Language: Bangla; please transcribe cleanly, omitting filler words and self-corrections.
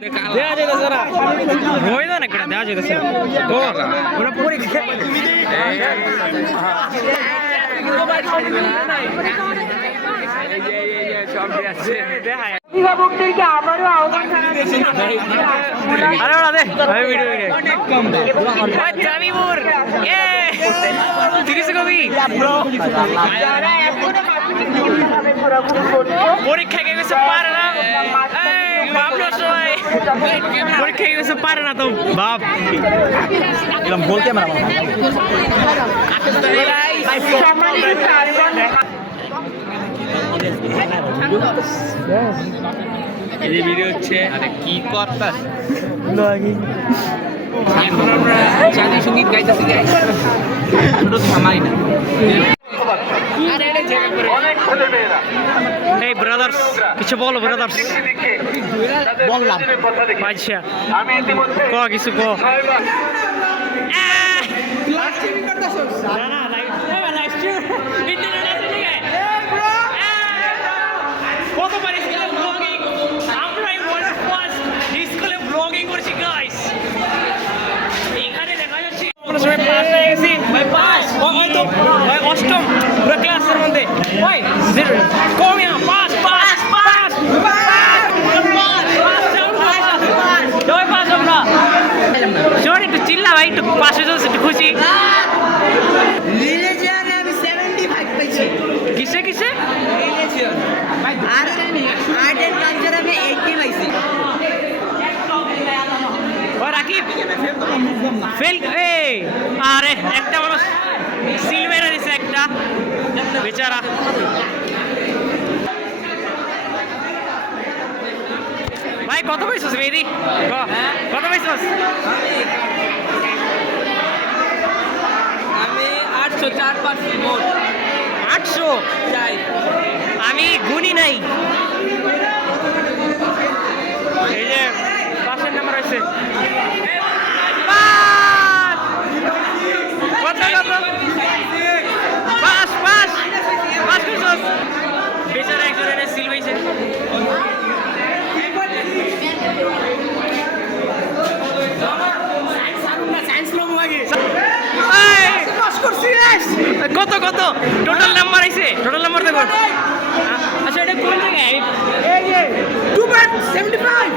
দেয়া যাইতেছে না রই না কেন দেয়া যাইতেছে ও ওরা পরীক্ষা অভিভাবকদেরকে আবারও আহ্বান জানাচ্ছি আরে ওরা দে আমি ভিডিও জামিপুর এ 30 কবি যারা এখনো ভাবে ঘোরাঘুরি করছে পরীক্ষা কে গেছে পারে না বাবলো সবাই পরীক্ষা কে গেছে পারে না তো বাপ এরকম বল ক্যামেরা সম্মানিত চারজন এই ভিডিও হচ্ছে আরে কি করতাস ব্লগিং এখন আমরা জাতীয় সঙ্গীত গাইতেছি ছোট থামাই না এই ব্রাদার্স কিছু বলো ব্রাদার্স বললাম আচ্ছা ক কিছু ক অষ্টম পুরো ক্লাসের মধ্যে কমিয়া পাস পাস পাস শোন একটু চিল্লা ভাই একটু পাশে চলছে একটু খুশি রিলিজিয়নে আমি 75 পাইছি কিসে কিসে রিলিজিয়ন আর আর্ট এন্ড কালচার আমি 80 পাইছি ও রাকিব ফেল এই আরে একটা মানুষ সিল মেরে দিছে একটা বেচারা ভাই কত পাইছস বেদি কত পাইছস আমি 804 পাইছি মোট 800 চাই আমি গুনি নাই এই যে পাশের নাম্বার আছে পাস পাস পাস করছস বেচারা একজন এনে সিল পাইছে কত কত টোটাল নাম্বার আইছে টোটাল নাম্বার দেখো আচ্ছা এটা কোন জায়গায় এই যে 275